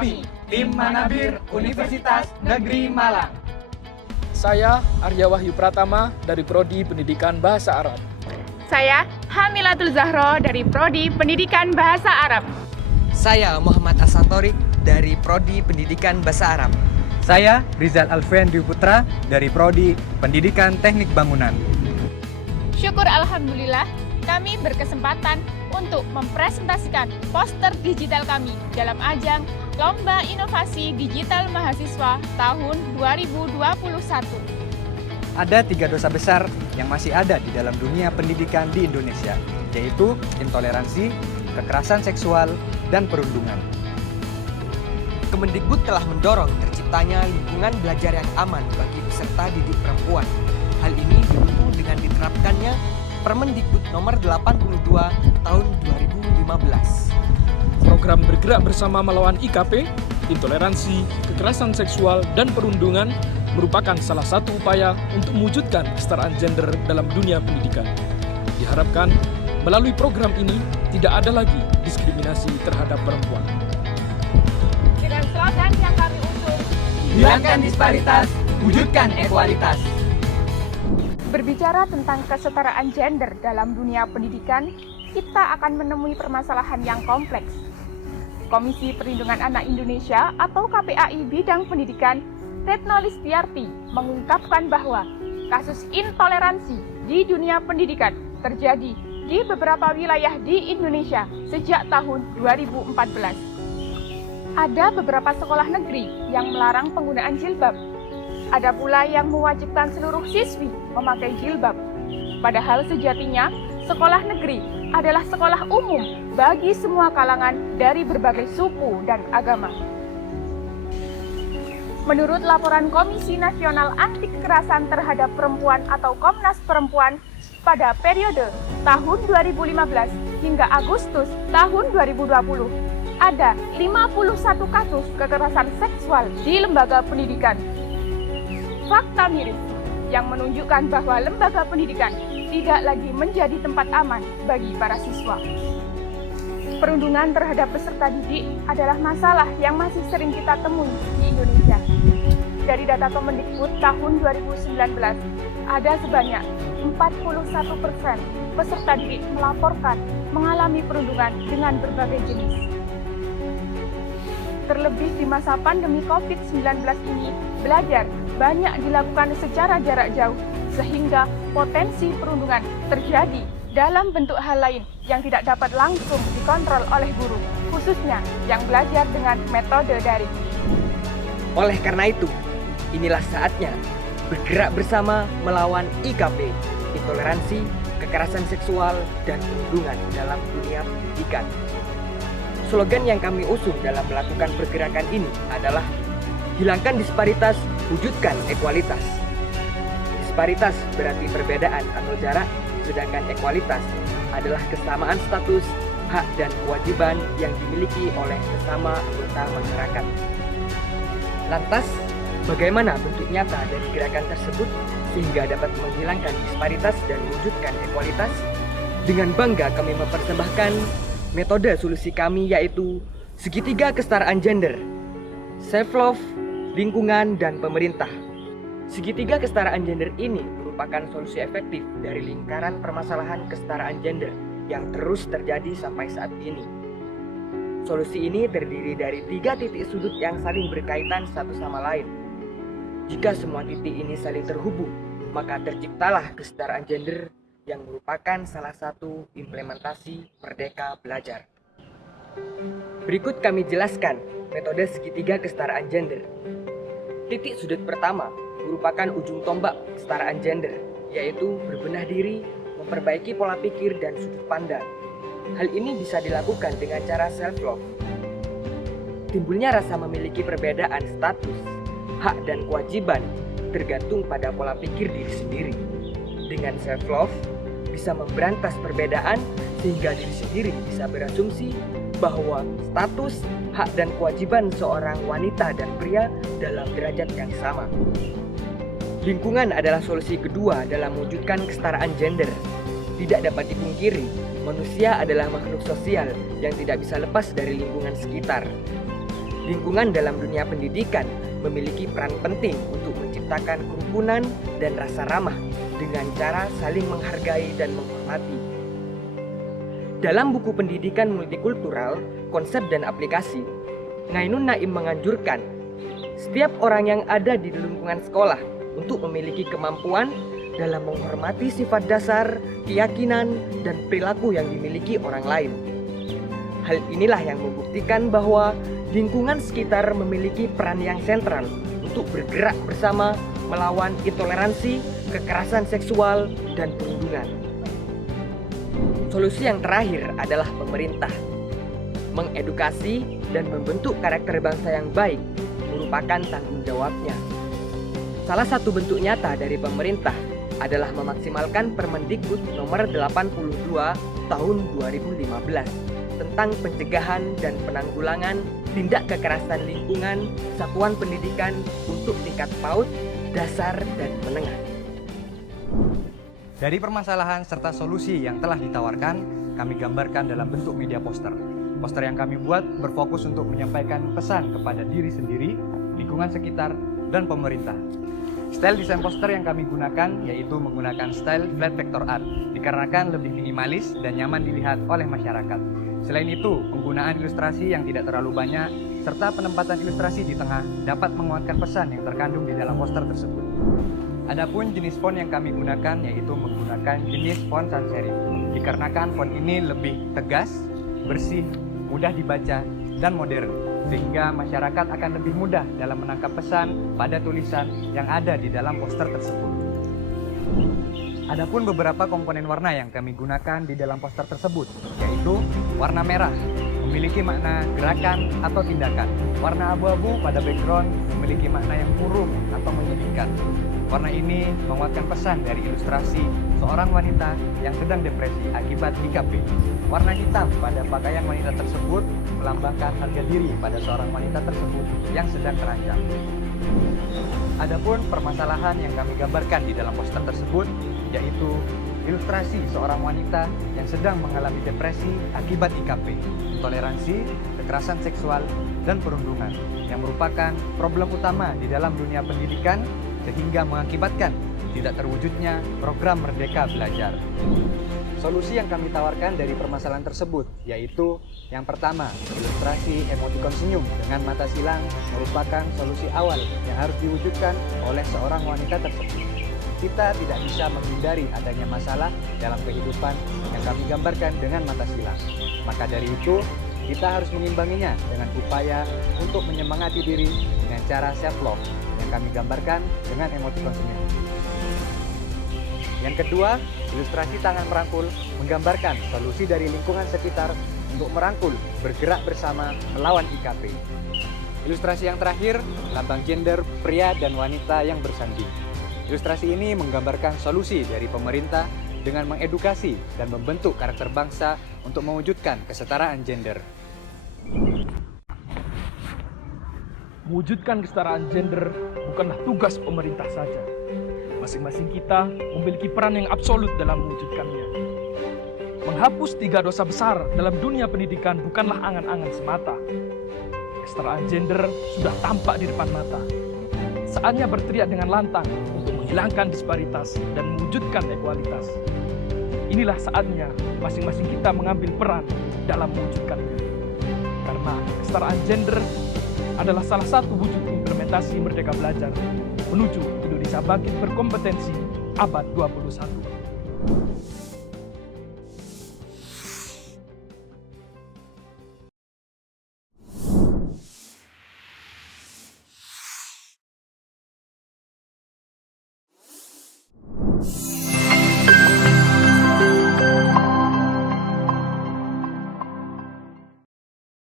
Kami, tim Manabir Universitas Negeri Malang. Saya Arya Wahyu Pratama dari Prodi Pendidikan Bahasa Arab. Saya Hamilatul Zahro dari Prodi Pendidikan Bahasa Arab. Saya Muhammad Asantorik dari Prodi Pendidikan Bahasa Arab. Saya Rizal Alfian Dwi Putra dari Prodi Pendidikan Teknik Bangunan. Syukur alhamdulillah, kami berkesempatan untuk mempresentasikan poster digital kami dalam ajang Lomba Inovasi Digital Mahasiswa tahun 2021. Ada 3 dosa besar yang masih ada di dalam dunia pendidikan di Indonesia, yaitu intoleransi, kekerasan seksual, dan perundungan. Kemendikbud telah mendorong terciptanya lingkungan belajar yang aman bagi peserta didik perempuan. Hal ini didukung dengan diterapkannya Permendikbud nomor 82 tahun 2015. Program bergerak bersama melawan IKP, intoleransi, kekerasan seksual, dan perundungan merupakan salah satu upaya untuk mewujudkan kesetaraan gender dalam dunia pendidikan. Diharapkan melalui program ini tidak ada lagi diskriminasi terhadap perempuan. Dengan slogan yang kami usung, Hilangkan disparitas, wujudkan ekualitas. berbicara tentang kesetaraan gender dalam dunia pendidikan, kita akan menemui permasalahan yang kompleks. Komisi Perlindungan Anak Indonesia atau KPAI bidang pendidikan, Retno Listiarti, mengungkapkan bahwa kasus intoleransi di dunia pendidikan terjadi di beberapa wilayah di Indonesia sejak tahun 2014. Ada beberapa sekolah negeri yang melarang penggunaan jilbab. Ada pula yang mewajibkan seluruh siswi memakai jilbab. Padahal sejatinya, sekolah negeri adalah sekolah umum bagi semua kalangan dari berbagai suku dan agama. Menurut laporan Komisi Nasional Anti Kekerasan Terhadap Perempuan atau Komnas Perempuan, pada periode tahun 2015 hingga Agustus tahun 2020, ada 51 kasus kekerasan seksual di lembaga pendidikan. Fakta miris yang menunjukkan bahwa lembaga pendidikan tidak lagi menjadi tempat aman bagi para siswa. Perundungan terhadap peserta didik adalah masalah yang masih sering kita temui di Indonesia. Dari data Kemendikbud tahun 2019, ada sebanyak 41% peserta didik melaporkan mengalami perundungan dengan berbagai jenis. Terlebih di masa pandemi COVID-19 ini, belajar banyak dilakukan secara jarak jauh, sehingga potensi perundungan terjadi dalam bentuk hal lain yang tidak dapat langsung dikontrol oleh guru, khususnya yang belajar dengan metode daring. Oleh karena itu, inilah saatnya bergerak bersama melawan IKP, intoleransi, kekerasan seksual, dan perundungan dalam dunia pendidikan. Slogan yang kami usung dalam melakukan pergerakan ini adalah hilangkan disparitas, wujudkan ekualitas. Disparitas berarti perbedaan atau jarak, sedangkan ekualitas adalah kesamaan status, hak, dan kewajiban yang dimiliki oleh sesama anggota masyarakat. Lantas, bagaimana bentuk nyata dari gerakan tersebut sehingga dapat menghilangkan disparitas dan mewujudkan ekualitas? Dengan bangga kami mempersembahkan metode solusi kami, yaitu segitiga kesetaraan gender, self-love, lingkungan, dan pemerintah. Segitiga kesetaraan gender ini merupakan solusi efektif dari lingkaran permasalahan kesetaraan gender yang terus terjadi sampai saat ini. Solusi ini terdiri dari 3 titik sudut yang saling berkaitan satu sama lain. Jika semua titik ini saling terhubung, maka terciptalah kesetaraan gender yang merupakan salah satu implementasi Merdeka Belajar. Berikut kami jelaskan metode segitiga kesetaraan gender. Titik sudut pertama merupakan ujung tombak kesetaraan gender, yaitu berbenah diri, memperbaiki pola pikir dan sudut pandang. Hal ini bisa dilakukan dengan cara self-love. Timbulnya rasa memiliki perbedaan status, hak, dan kewajiban tergantung pada pola pikir diri sendiri. Dengan self-love, bisa memberantas perbedaan sehingga diri sendiri bisa berasumsi bahwa status, hak, dan kewajiban seorang wanita dan pria dalam derajat yang sama. Lingkungan adalah solusi kedua dalam mewujudkan kesetaraan gender. Tidak dapat dipungkiri, manusia adalah makhluk sosial yang tidak bisa lepas dari lingkungan sekitar. lingkungan dalam dunia pendidikan memiliki peran penting untuk menciptakan kerukunan dan rasa ramah dengan cara saling menghargai dan menghormati. Dalam buku pendidikan multikultural, konsep dan aplikasi, Ngainun Naim menganjurkan setiap orang yang ada di lingkungan sekolah untuk memiliki kemampuan dalam menghormati sifat dasar, keyakinan, dan perilaku yang dimiliki orang lain. Hal inilah yang membuktikan bahwa lingkungan sekitar memiliki peran yang sentral untuk bergerak bersama melawan intoleransi, kekerasan seksual, dan perundungan. Solusi yang terakhir adalah pemerintah. Mengedukasi dan membentuk karakter bangsa yang baik merupakan tanggung jawabnya. Salah satu bentuk nyata dari pemerintah adalah memaksimalkan Permendikbud nomor 82 tahun 2015 tentang pencegahan dan penanggulangan tindak kekerasan lingkungan satuan pendidikan untuk tingkat PAUD, dasar, dan menengah. Dari permasalahan serta solusi yang telah ditawarkan, kami gambarkan dalam bentuk media poster. Poster yang kami buat berfokus untuk menyampaikan pesan kepada diri sendiri, lingkungan sekitar, dan pemerintah. Style desain poster yang kami gunakan yaitu menggunakan style flat vector art, dikarenakan lebih minimalis dan nyaman dilihat oleh masyarakat. Selain itu, penggunaan ilustrasi yang tidak terlalu banyak, serta penempatan ilustrasi di tengah dapat menguatkan pesan yang terkandung di dalam poster tersebut. Adapun jenis font yang kami gunakan yaitu menggunakan jenis font sans serif, dikarenakan font ini lebih tegas, bersih, mudah dibaca, dan modern, sehingga masyarakat akan lebih mudah dalam menangkap pesan pada tulisan yang ada di dalam poster tersebut. Adapun beberapa komponen warna yang kami gunakan di dalam poster tersebut, yaitu warna merah, memiliki makna gerakan atau tindakan. Warna abu-abu pada background memiliki makna yang murung atau menyedihkan. Warna ini menguatkan pesan dari ilustrasi seorang wanita yang sedang depresi akibat IKP. Warna hitam pada pakaian wanita tersebut melambangkan harga diri pada seorang wanita tersebut yang sedang terancam. Adapun permasalahan yang kami gambarkan di dalam poster tersebut yaitu ilustrasi seorang wanita yang sedang mengalami depresi akibat IKP, intoleransi, kekerasan seksual, dan perundungan yang merupakan problem utama di dalam dunia pendidikan sehingga mengakibatkan tidak terwujudnya program Merdeka Belajar. Solusi yang kami tawarkan dari permasalahan tersebut yaitu yang pertama, ilustrasi emotikon senyum dengan mata silang merupakan solusi awal yang harus diwujudkan oleh seorang wanita tersebut. Kita tidak bisa menghindari adanya masalah dalam kehidupan yang kami gambarkan dengan mata silang. Maka dari itu, kita harus mengimbanginya dengan upaya untuk menyemangati diri dengan cara self-love yang kami gambarkan dengan emotikon senyum. Yang kedua, ilustrasi tangan merangkul menggambarkan solusi dari lingkungan sekitar untuk merangkul, bergerak bersama melawan IKP. Ilustrasi yang terakhir, lambang gender pria dan wanita yang bersanding. Ilustrasi ini menggambarkan solusi dari pemerintah dengan mengedukasi dan membentuk karakter bangsa untuk mewujudkan kesetaraan gender. Mewujudkan kesetaraan gender bukanlah tugas pemerintah saja. Masing-masing kita memiliki peran yang absolut dalam mewujudkannya. Menghapus 3 dosa besar dalam dunia pendidikan bukanlah angan-angan semata. Kesetaraan gender sudah tampak di depan mata. Saatnya berteriak dengan lantang untuk menghilangkan disparitas dan mewujudkan ekualitas. Inilah saatnya masing-masing kita mengambil peran dalam mewujudkannya. Karena kesetaraan gender adalah salah satu wujud implementasi Merdeka Belajar menuju Indonesia bangkit berkompetensi abad 21.